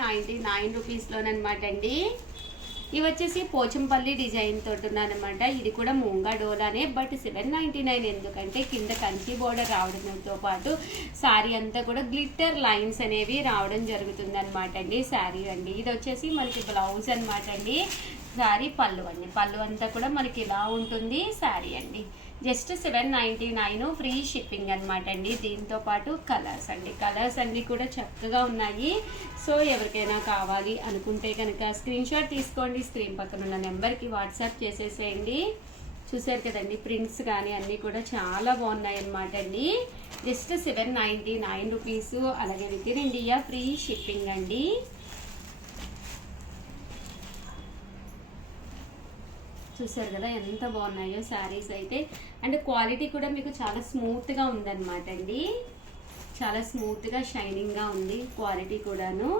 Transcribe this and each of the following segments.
99 రూపీస్లోనమాట అండి. ఇవి వచ్చేసి పోచంపల్లి డిజైన్ తోటి ఉన్నానమాట. ఇది కూడా మూంగా డోలానే, బట్ 799. ఎందుకంటే కింద కంచి బోర్డర్ రావడంతో పాటు శారీ అంతా కూడా గ్లిట్టర్ లైన్స్ అనేవి రావడం జరుగుతుంది అనమాట అండి. శారీ అండి ఇది వచ్చేసి మనకి బ్లౌజ్ అనమాట అండి. శారీ పళ్ళు అండి, పళ్ళు అంతా కూడా మనకి ఇలా ఉంటుంది. శారీ అండి జస్ట్ 799, ఫ్రీ షిప్పింగ్ అనమాట అండి. దీంతో పాటు కలర్స్ అండి, కలర్స్ అన్నీ కూడా చక్కగా ఉన్నాయి. సో ఎవరికైనా కావాలి అనుకుంటే కనుక స్క్రీన్ షాట్ తీసుకోండి, స్క్రీన్ పక్కన ఉన్న నెంబర్కి వాట్సాప్ చేసేసేయండి. చూసారు కదండి, ప్రింట్స్ కానీ అన్నీ కూడా చాలా బాగున్నాయి అనమాట అండి. Just 799 rupees. అలాగే within India free shipping అండి. చూసారు కదా ఎంత బాగున్నాయో శారీస్ అయితే. అండ్ క్వాలిటీ కూడా మీకు చాలా స్మూత్గా ఉందన్నమాట అండి. చాలా స్మూత్గా షైనింగ్గా ఉంది క్వాలిటీ కూడాను.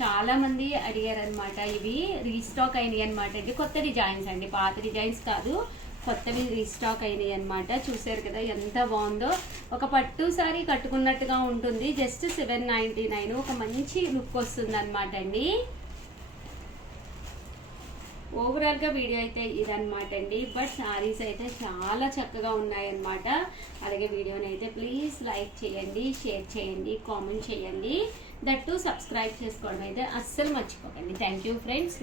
చాలామంది అడిగారనమాట, ఇవి రీస్టాక్ అయినాయి అనమాట అండి. కొత్త డిజైన్స్ అండి, పాత డిజైన్స్ కాదు, కొత్తవి రీస్టాక్ అయినాయి అనమాట. చూసారు కదా ఎంత బాగుందో. ఒక పట్టు సారీ కట్టుకున్నట్టుగా ఉంటుంది. జస్ట్ 799, ఒక మంచి లుక్ వస్తుంది అనమాట అండి. ఓవరాల్గా వీడియో అయితే ఇదనమాట అండి. బట్ శారీస్ అయితే చాలా చక్కగా ఉన్నాయన్నమాట. అలాగే వీడియోని అయితే ప్లీజ్ లైక్ చేయండి, షేర్ చేయండి, కామెంట్ చేయండి. దట్టు సబ్స్క్రైబ్ చేసుకోవడం అయితే అస్సలు మర్చిపోకండి. Thank you friends.